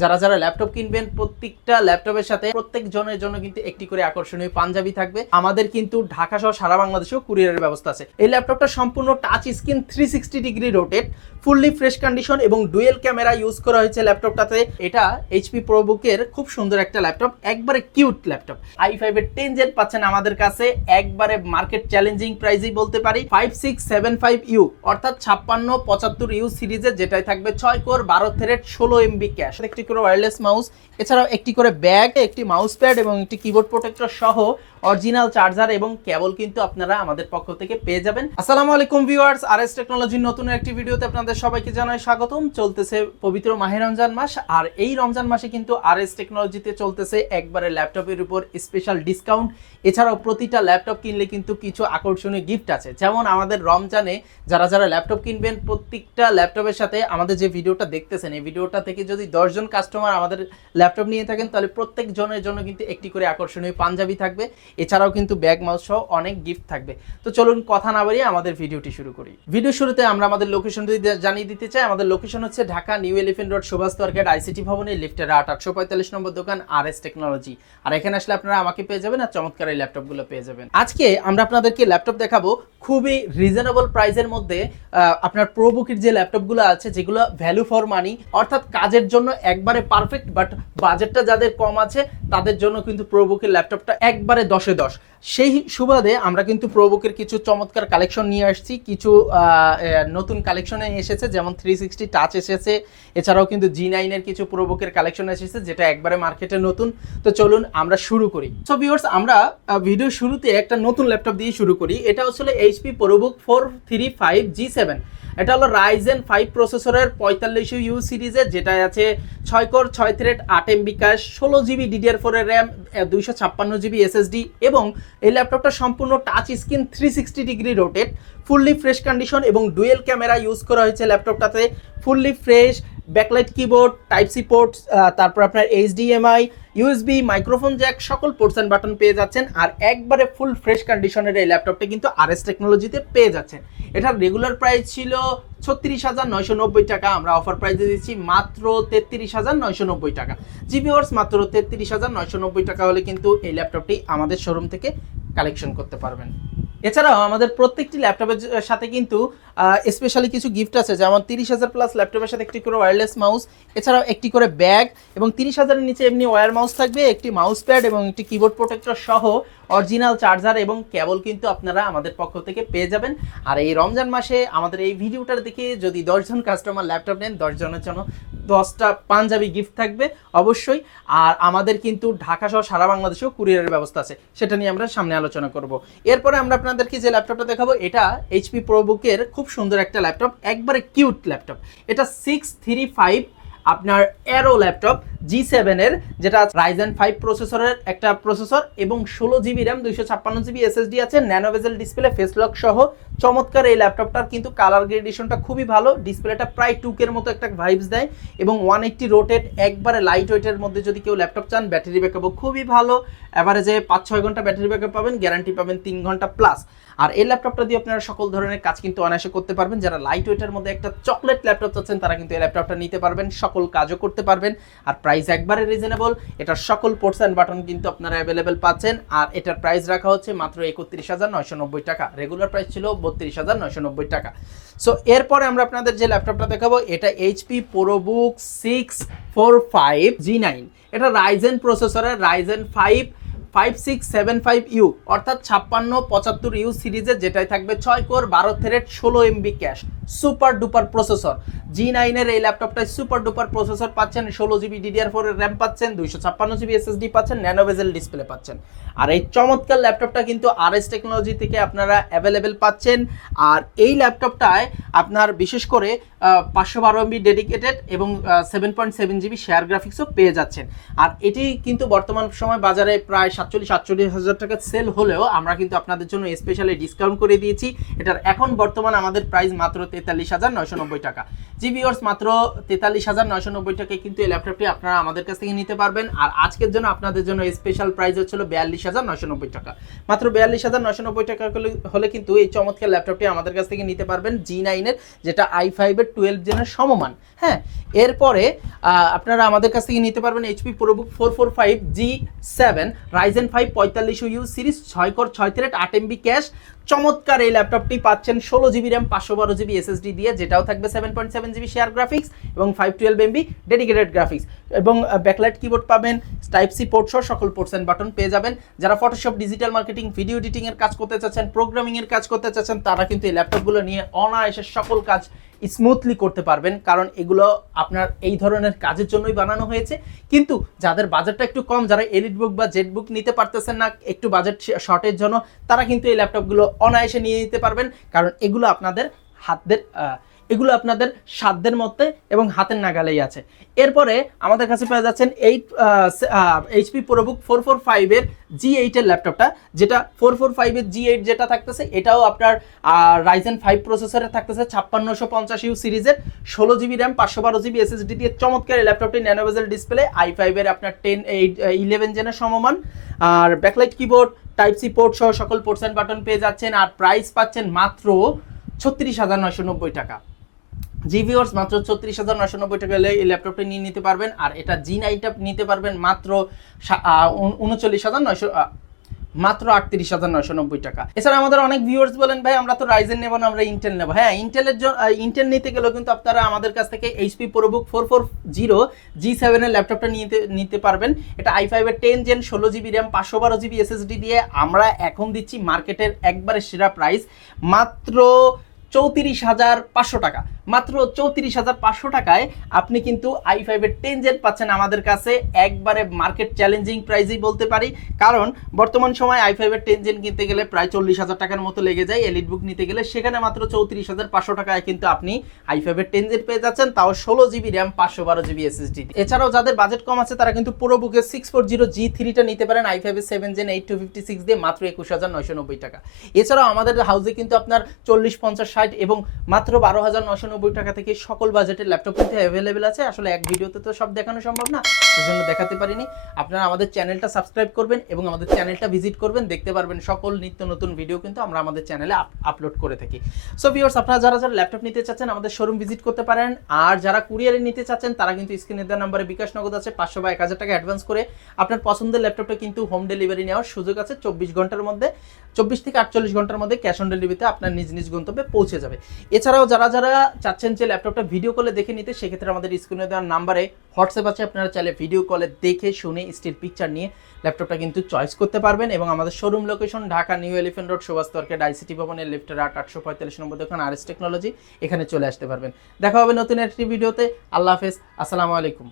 যারা যারা ল্যাপটপ কিনবেন প্রত্যেকটা ল্যাপটপের সাথে প্রত্যেক জনের জন্য কিন্তু একটি করে আকর্ষণীয় পাঞ্জাবি থাকবে। আমাদের কিন্তু ঢাকা সহ সারা বাংলাদেশেও কুরিয়ারের ব্যবস্থা আছে। এই ল্যাপটপটা সম্পূর্ণ touch screen 360 degree rotate, fully fresh condition এবং ডুয়েল ক্যামেরা ইউজ করা হয়েছে ল্যাপটপটাতে। এটা এইচপি প্রোবুকের খুব সুন্দর একটা ল্যাপটপ, একবারে কিউট ল্যাপটপ। i5 এর 10 জেন পাচ্ছেন আমাদের কাছে একবারে মার্কেট চ্যালেঞ্জিং প্রাইসেই বলতে পারি। 5675U অর্থাৎ 5675U সিরিজের, যেটাই থাকবে 6 কোর 12 থ্রেড 16 MB ক্যাশ, একটি করে ওয়্যারলেস মাউস, এছাড়াও একটি করে ব্যাগ, একটি মাউস প্যাড এবং একটি কিবোর্ড প্রোটেক্টর সহ অরিজিনাল চার্জার এবং কেবল কিন্তু আপনারা আমাদের পক্ষ থেকে পেয়ে যাবেন। আসসালামু আলাইকুম ভিউয়ার্স, আরএস টেকনোলজির নতুন একটি ভিডিওতে আপনাদের সবাইকে জানাই স্বাগতম। চলতেছে পবিত্র মাহে রমজান মাস, আর এই রমজান মাসে কিন্তু আরএস টেকনোলজিতে চলতেছে একবারে ল্যাপটপের উপর স্পেশাল ডিসকাউন্ট। এছাড়াও প্রতিটা ল্যাপটপ কিনলে কিন্তু কিছু আকর্ষণীয় গিফট আছে। যেমন আমাদের রমজানে যারা যারা ল্যাপটপ কিনবেন প্রত্যেকটা ল্যাপটপের সাথে আমাদের যে ভিডিওটা দেখতেছেন, এই ভিডিওটা থেকে যদি 10 জন কাস্টমার আমাদের ল্যাপটপ নিয়ে থাকেন, তাহলে প্রত্যেক জনের জন্য কিন্তু একটি করে আকর্ষণীয় পাঞ্জাবি থাকবে। এছাড়াও কিন্তু ব্যাগ মাউস সহ অনেক গিফট থাকবে। তো চলুন কথা না বাড়িয়ে আমাদের ভিডিওটি শুরু করি। ভিডিও শুরুতে আমরা আমাদের লোকেশনটি জানিয়ে দিতে চাই। আমাদের লোকেশন হচ্ছে Dhaka new elephant road, Subhash market, ICT ভবনের লিফটের 845 নম্বর দোকান আরএস টেকনোলজি। আর এখানে আসলে আপনারা আমাকে পেয়ে যাবেন আর চমৎকার এই ল্যাপটপগুলো পেয়ে যাবেন। আজকে আমরা আপনাদেরকে ল্যাপটপ দেখাবো খুবই রিজনেবল প্রাইসের মধ্যে। আপনার প্রোবুকের যে ল্যাপটপগুলো আছে, যেগুলো ভ্যালু ফর মানি, অর্থাৎ কাজের জন্য একবারে পারফেক্ট, বাট বাজেটটা যাদের কম আছে তাদের জন্য কিন্তু প্রোবুকের ল্যাপটপটা একবারে 10-এ 10। সেই সুবাদে আমরা কিন্তু প্রোবুকের কিছু চমৎকার কালেকশন নিয়ে আসছি। কিছু নতুন কালেকশনে এসেছে, যেমন 360 টাচ এসেছে। এছাড়াও কিন্তু G9 এর কিছু প্রোবুকের কালেকশন এসেছে, যেটা একবারে মার্কেটে নতুন। তো চলুন আমরা শুরু করি। সো ভিউয়ার্স, আমরা ভিডিও শুরুতে একটা নতুন ল্যাপটপ দিয়ে শুরু করি। এটা হচ্ছে এইচপি প্রোবুক 435G7। এটা হলো রাইজেন 5 প্রসেসরের 4500U সিরিজের, যেটা আছে 6 core 6 thread 8 MB cash, 16GB DDR4 এর র্যাম, 256GB SSD এবং এই ল্যাপটপটা সম্পূর্ণ touch screen 360 degree rotate, fully fresh condition এবং ডুয়েল ক্যামেরা ইউজ করা হয়েছে ল্যাপটপটাতে। Fully fresh backlight keyboard, type C port, তারপর আপনার HDMI, USB, মাইক্রোফোন জ্যাক, সকল পোর্টস অ্যান্ড বাটন পেয়ে যাচ্ছেন। আর একবারে ফুল ফ্রেশ কন্ডিশনের এই ল্যাপটপটা কিন্তু আরএস টেকনোলজিতে পেয়ে যাচ্ছেন। এটার রেগুলার প্রাইস ছিল 36,990 টাকা, আমরা অফার প্রাইসে দিচ্ছি মাত্র 33,990 টাকা। ভিউয়ার্স, মাত্র 33,990 টাকা হলে কিন্তু এই ল্যাপটপটি আমাদের শোরুম থেকে কালেকশন করতে পারবেন। এছাড়াও আমাদের প্রত্যেকটি ল্যাপটপের সাথে কিন্তু স্পেশালি কিছু গিফট আছে, যেমন 30,000 প্লাস ল্যাপটপের সাথে একটি করে ওয়্যারলেস মাউস, এছাড়াও একটি করে ব্যাগ এবং 30,000-এর নিচে এমনি ওয়্যার মাউস থাকবে, একটি মাউস প্যাড এবং একটি কিবোর্ড প্রোটেক্টর সহ অরিজিনাল চার্জার এবং কেবল কিন্তু আপনারা আমাদের পক্ষ থেকে পেয়ে যাবেন। আর এই রমজান মাসে আমাদের এই ভিডিওটার দেখে যদি 10 জন কাস্টমার ল্যাপটপ নেন, 10 জনের জন্য 10টা পাঞ্জাবি গিফট থাকবে অবশ্যই। আর আমাদের কিন্তু ঢাকা সহ সারা বাংলাদেশেও কুরিয়ারের ব্যবস্থা আছে, সেটা নিয়ে আমরা সামনে আলোচনা করব। এরপরে আমরা আপনাদেরকে যে ল্যাপটপটা দেখাবো, এটা এইচপি প্রোবুকের খুব সুন্দর একটা ল্যাপটপ, একবারে কিউট ল্যাপটপ। এটা 635 আপনার অ্যারো ল্যাপটপ G7 এর, যেটা রাইজেন 5 প্রসেসরের একটা প্রসেসর এবং 16GB র্যাম, 256GB SSD আছে, ন্যানো বেজেল ডিসপ্লে, ফেস লক সহ চমৎকার এই ল্যাপটপটার কিন্তু কালার গ্রেডেশনটা খুবই ভালো। ডিসপ্লেটা প্রায় 2K-এর মতো একটা ভাইবস দেয় এবং 180 রোটেট, একবারে লাইট ওয়েটের মধ্যে যদি কেউ ল্যাপটপ চান। ব্যাটারি ব্যাকআপও খুবই ভালো, এভারেজে 5-6 ঘন্টা ব্যাটারি ব্যাকআপ পাবেন, গ্যারান্টি পাবেন 3 ঘন্টা প্লাস। আর এই ল্যাপটপটা দিয়ে আপনারা সকল ধরনের কাজ কিন্তু অনায়াসে করতে পারবেন। যারা লাইট ওয়েটের মধ্যে একটা চকলেট ল্যাপটপ চাচ্ছেন, তারা কিন্তু এই ল্যাপটপটা নিতে পারবেন, সকল কাজও করতে পারবেন। আর প্রাইস একবারে রিজনেবল, এটার সকল পোর্টস অ্যান্ড বাটন কিন্তু আপনারা অ্যাভেলেবেল পাচ্ছেন। আর এটার প্রাইস রাখা হচ্ছে মাত্র 31,990 টাকা, রেগুলার প্রাইস ছিল 32,990 টাকা। সো এরপরে আমরা আপনাদের যে ল্যাপটপটা দেখাবো, এটা এইচপি প্রোবুক 645G9। এটা রাইজেন প্রসেসরের রাইজেন 5 5675U অর্থাৎ 5675U সিরিজের, যেটাই থাকবে 6 core 12 thread 16 MB cash, super duper processor. G9 এর এই ল্যাপটপটায় সুপার ডুপার প্রসেসর পাচ্ছেন, 16GB DDR4 এর র্যাম পাচ্ছেন, 256GB SSD পাচ্ছেন, ন্যানো বেজেল ডিসপ্লে পাচ্ছেন। আর এই চমৎকার ল্যাপটপটা কিন্তু আরএস টেকনোলজি থেকে আপনারা অ্যাভেলেবেল পাচ্ছেন। আর এই ল্যাপটপটায় আপনার বিশেষ করে 512 MB ডেডিকেটেড এবং 7.7GB শেয়ার গ্রাফিক্সও পেয়ে যাচ্ছেন। আর এটি কিন্তু বর্তমান সময় বাজারে প্রায় 47-48 হাজার টাকা সেল হলেও আমরা কিন্তু আপনাদের জন্য স্পেশালি ডিসকাউন্ট করে দিয়েছি। এটার এখন বর্তমান আমাদের প্রাইস মাত্র 43,990 টাকা। জি ভিউয়ার্স, মাত্র 43,990 টাকায় কিন্তু এই ল্যাপটপটি আপনারা আমাদের কাছ থেকে নিতে পারবেন। আর আজকের জন্য আপনাদের জন্য স্পেশাল প্রাইস হচ্ছিল 42,990 টাকা। মাত্র 42,990 টাকা হলে কিন্তু এই চমৎকার ল্যাপটপটি আমাদের কাছ থেকে নিতে পারবেন G9 এর, যেটা i5 এর 12 জেনের সমমান। হ্যাঁ, এরপরে আপনারা আমাদের কাছ থেকে নিতে পারবেন HP ProBook 445 G7 Ryzen 5 4500U series 6 core 6 thread 8 MB cash. চমৎকার এই ল্যাপটপটি পাচ্ছেন 16GB RAM 512GB SSD দিয়ে, যেটাও থাকবে 7.7GB শেয়ার গ্রাফিক্স এবং 512 MB ডেডিকেটেড গ্রাফিক্স, এবং ব্যাকলাইট কিবোর্ড পাবেন, টাইপ সি পোর্ট সহ সকল পোর্টস এন্ড বাটন পেয়ে যাবেন। যারা Photoshop, digital marketing, video editing এর কাজ করতে চাচ্ছেন, প্রোগ্রামিং এর কাজ করতে চাচ্ছেন, তারা কিন্তু এই ল্যাপটপগুলো নিয়ে অনায়াসে সকল কাজ স্মুথলি করতে পারবেন, কারণ এগুলো আপনার এই ধরনের কাজের জন্যই বানানো হয়েছে। কিন্তু যাদের বাজেটটা একটু কম, যারা এলিট বুক বা জেট বুক নিতে পারতেছেন না একটু বাজেট শর্টের জন্য, তারা কিন্তু এই ল্যাপটপগুলো অনায়াসে নিয়ে নিতে পারবেন, কারণ এগুলো আপনাদের সাধ্যের মধ্যে এবং হাতের নাগালেই আছে। এরপরে আমাদের কাছে পেয়ে যাচ্ছেন HP ProBook 445 এর G8 এর ল্যাপটপটা, যেটা 445 এর G8 যেটা থাকতেছে, এটাও আপনার Ryzen 5 প্রসেসরে থাকতেছে 5650U সিরিজের, 16GB RAM 512GB SSD দিয়ে চমৎকার এই ল্যাপটপটি ন্যানো বেজেল ডিসপ্লে, i5 এর আপনার 11 জেনের সমমান, আর backlight keyboard, type C port সহ সকল পোর্টস এন্ড বাটন পেয়ে যাচ্ছেন। আর প্রাইস পাচ্ছেন মাত্র 36,990 টাকা। জি ভিউয়ার্স, মাত্র 36,990 টাকা হলে এই ল্যাপটপটি নিয়ে নিতে পারবেন। আর এটা G9টা নিতে পারবেন মাত্র 38,990 টাকা। এছাড়া আমাদের অনেক ভিউয়ার্স বলেন, ভাই আমরা তো রাইজেন নেব না, আমরা ইন্টেল নেব। হ্যাঁ, ইন্টেল নিতে গেলেও কিন্তু আপনারা আমাদের কাছ থেকে HP ProBook 440 G7 এর ল্যাপটপটা নিতে পারবেন। এটা i5 এর 10 gen 16GB RAM 512GB SSD দিয়ে আমরা এখন দিচ্ছি মার্কেটের একবারে সেরা প্রাইস মাত্র 34,500 টাকা। মাত্র 34,500 টাকায় আপনি কিন্তু i5 এর 10 জেন পাচ্ছেন আমাদের কাছে একবারে মার্কেট চ্যালেঞ্জিং প্রাইসেই বলতে পারি, কারণ বর্তমান সময় i5 এর 10 জেন কিনতে গেলে প্রায় 40,000 টাকার মতো লেগে যায় এলিট বুক নিতে গেলে, সেখানে মাত্র 34,500 টাকায় কিন্তু আপনি i5 এর 10 জেন পেয়ে যাচ্ছেন, তাও 16GB RAM 512GB SSD। এছাড়াও যাদের বাজেট কম আছে তারা কিন্তু ProBook এর 640 G3টা নিতে পারেন i5 এর 7 জেন 8256 দিয়ে মাত্র 21,990 টাকা। এছাড়াও আমাদের হাউসে কিন্তু আপনার 40, 50, 60 এবং মাত্র 12,990 টাকা থেকে সকল বাজেটের ল্যাপটপ কিন্তু অ্যাভেলেবেল আছে। আসলে এক ভিডিওতে তো সব দেখানো সম্ভব না, সেজন্য দেখাতে পারিনি। আপনারা আমাদের চ্যানেলটা সাবস্ক্রাইব করবেন এবং আমাদের চ্যানেলটা ভিজিট করবেন, দেখতে পারবেন সকল নিত্য নতুন ভিডিও কিন্তু আমরা আমাদের চ্যানেলে আপলোড করে থাকি। সো ভিউয়ার্স, আপনারা যারা ল্যাপটপ নিতে চাচ্ছেন আমাদের শোরুম ভিজিট করতে পারেন। আর যারা কুরিয়ারে নিতে চাচ্ছেন তারা কিন্তু স্ক্রিনে দেওয়া নম্বরে বিকাশ নগদ আছে, 500 বা 1000 টাকা অ্যাডভান্স করে আপনার পছন্দের ল্যাপটপটা কিন্তু হোম ডেলিভারি নেওয়ার সুযোগ আছে 24 ঘন্টার মধ্যে, 24 থেকে 48 ঘন্টার মধ্যে ক্যাশ অন ডেলিভারিতে আপনার নিজ নিজ গন্তব্যে পৌঁছে যাবে। এছাড়াও যারা চাচ্ছেন যে ল্যাপটপটা ভিডিও কলে দেখে নিতে, সেক্ষেত্রে আমাদের স্ক্রিনে দেওয়ার নাম্বারে হোয়াটসঅ্যাপ আছে, আপনারা চাইলে ভিডিও কলে দেখে শুনে স্টিল পিকচার নিয়ে ল্যাপটপটা কিন্তু চয়েস করতে পারবেন। এবং আমাদের showroom location Dhaka new elephant road, Subhash তর্কেড আইসিটি ভবনের লিফটের 845 নম্বর দোকান RS টেকনোলজি, এখানে চলে আসতে পারবেন। দেখা হবে নতুন একটি ভিডিওতে। আল্লাহ হাফেজ, আসসালামু আলাইকুম।